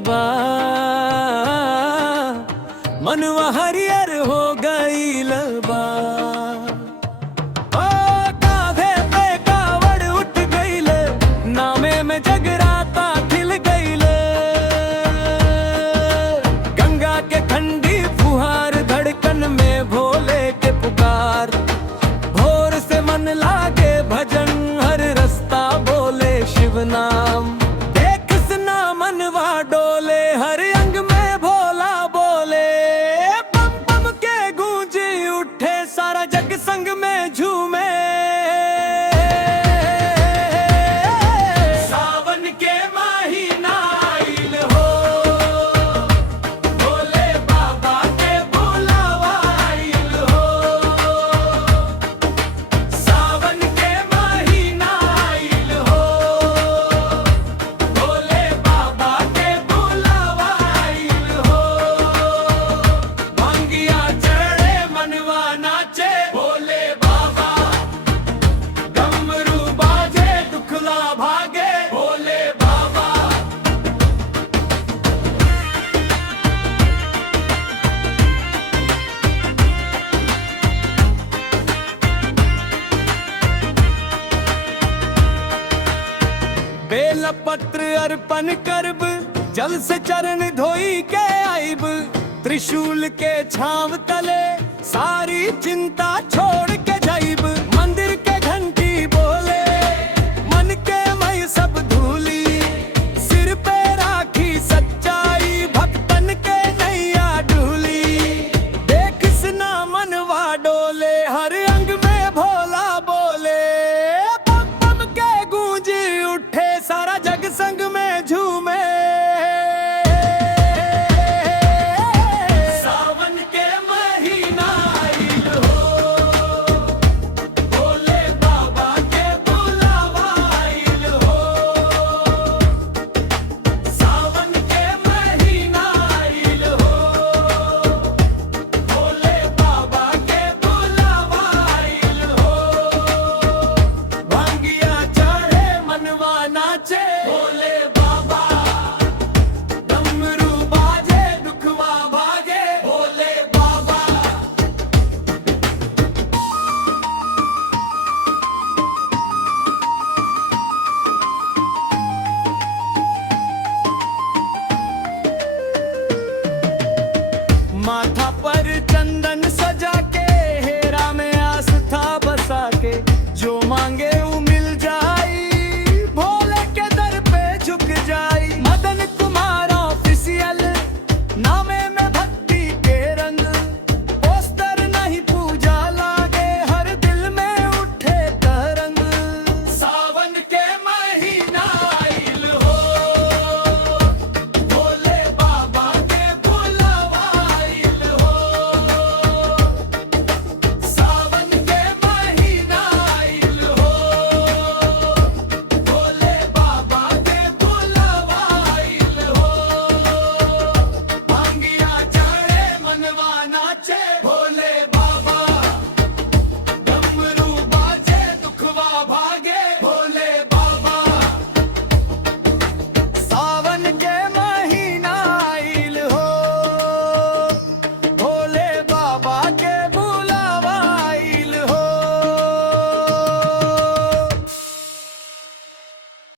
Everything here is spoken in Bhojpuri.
बा, मनवा हरियर हो गई लबा। ओ कांधे पे कावड़ उठ गईल, नामे में जगराता खिल गईल। गंगा के ठंडी फुहार धड़कन में भोले के पुकार। भोर से मन लागे भजन, हर रास्ता बोले शिव नाम। देख सना मनवा डोले, हर अंग में भोला बोले। बम बम के गूंजी उठे, सारा जग संग में झूमे। सावन के महीना आइल हो, भोले बाबा के बुलावा आइल हो। सावन के महीना आइल हो, भोले बाबा के बुलावा आइल हो। भांगिया चढ़े मनवा नाचे, भोले बाबा डमरू बाजे दुखला भागे, भोले बाबा। बेल पत्र अर्पण करब, जल से चरण धोई के आइब। त्रिशूल के छांव तले सारी चिंता छोड़ के जाइब। मंदिर के घंटी बोले, मन के मई सब धूली। सिर पे राखी सच्चाई, भक्तन के नैया डूली। देख सना मनवा डोले, हर अंग में भोला बोले। बम बम के गूंजी उठे, सारा जग संग में झूमे। सावन के महीना आइल हो, भोले बाबा के बुलावा आइल हो। सावन के महीना आइल हो, भोले बाबा के बुलावा आइल हो। भांगिया चढ़े मनवा नाचे, भोले बाबा डमरू बाजे दुखवा भागे, भोले बाबा। माथा पर चंदन सजा,